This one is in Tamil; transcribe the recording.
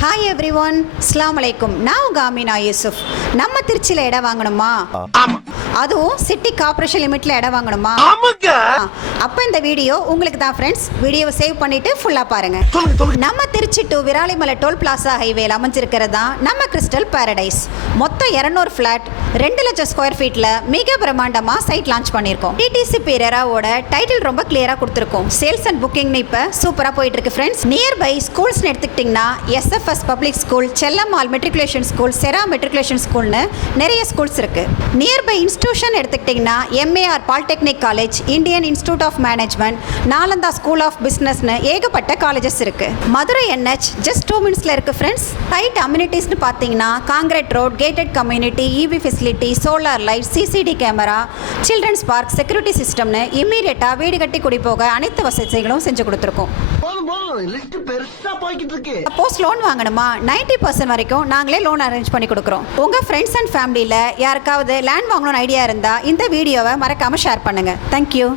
ஹாய் எவ்ரி ஒன், அஸ்ஸலாமு அலைக்கும். நான் உங்கள் அமீனா யூசுஃப். நம்ம திருச்சியில் இடம் வாங்கணுமா? அதுவும் சிட்டி கார்ப்பரேஷன் லிமிட்டில் இடம் வாங்கணுமா? அப்போ இந்த வீடியோ உங்களுக்கு தான் ஃப்ரெண்ட்ஸ். வீடியோவை சேவ் பண்ணிவிட்டு ஃபுல்லாக பாருங்கள். நம்ம Trichy to Viralimalai toll plaza ஹைவேல அமைஞ்சிருக்கிறது தான் நம்ம கிறிஸ்டல் பாரடைஸ். மொத்தம் 200 ஃப்ளாட் 2 லட்சம் ஸ்கொயர் ஃபீட்டில் மிக பிரம்மாண்டமாக சைட் லான்ச் பண்ணியிருக்கோம். டிடிசி பேரராவோட டைட்டில் ரொம்ப கிளியராக கொடுத்துருக்கோம். சேல்ஸ் அண்ட் புக்கிங்னு இப்போ சூப்பராக போயிட்டு இருக்கு ஃப்ரெண்ட்ஸ். நியர்பை ஸ்கூல்ஸ்னு எடுத்துக்கிட்டிங்கன்னா SFS public school, Chellammal matriculation school, Sera matriculation ஸ்கூல்னு நிறைய ஸ்கூல்ஸ் இருக்கு. நியர்பை இன்ஸ்டிடியூஷன் எடுத்துக்கிட்டிங்கன்னா MAR polytechnic college, Indian Institute of Management, Nalanda school of பிஸ்னஸ்னு ஏகப்பட்ட காலேஜஸ் இருக்கு. மதுரை என்ஹெச் ஜஸ்ட் 2 மினிட்ஸ்ல இருக்கு ஃப்ரெண்ட்ஸ். சைட் அம்யூனிட்டிஸ்னு பார்த்தீங்கன்னா concrete road, gated community, EB facility, solar light, CCTV camera, children's park, security சிஸ்டம்னு இம்மீடியட்டா வீடு கட்டி குடி போக அனைத்து வசதிகளும் செஞ்சு கொடுத்துருக்கோம். சப்போஸ் லோன் வாங்கணுமா 90% வரைக்கும் நாங்களே லோன் அரேஞ்ச் பண்ணி கொடுக்குறோம். உங்க ஃப்ரெண்ட்ஸ் அண்ட் ஃபேமிலியில் யாருக்காவது லேண்ட் வாங்கணும்னு ஐடியா இருந்தால் இந்த வீடியோவை மறக்காம ஷேர் பண்ணுங்க. தேங்க்யூ.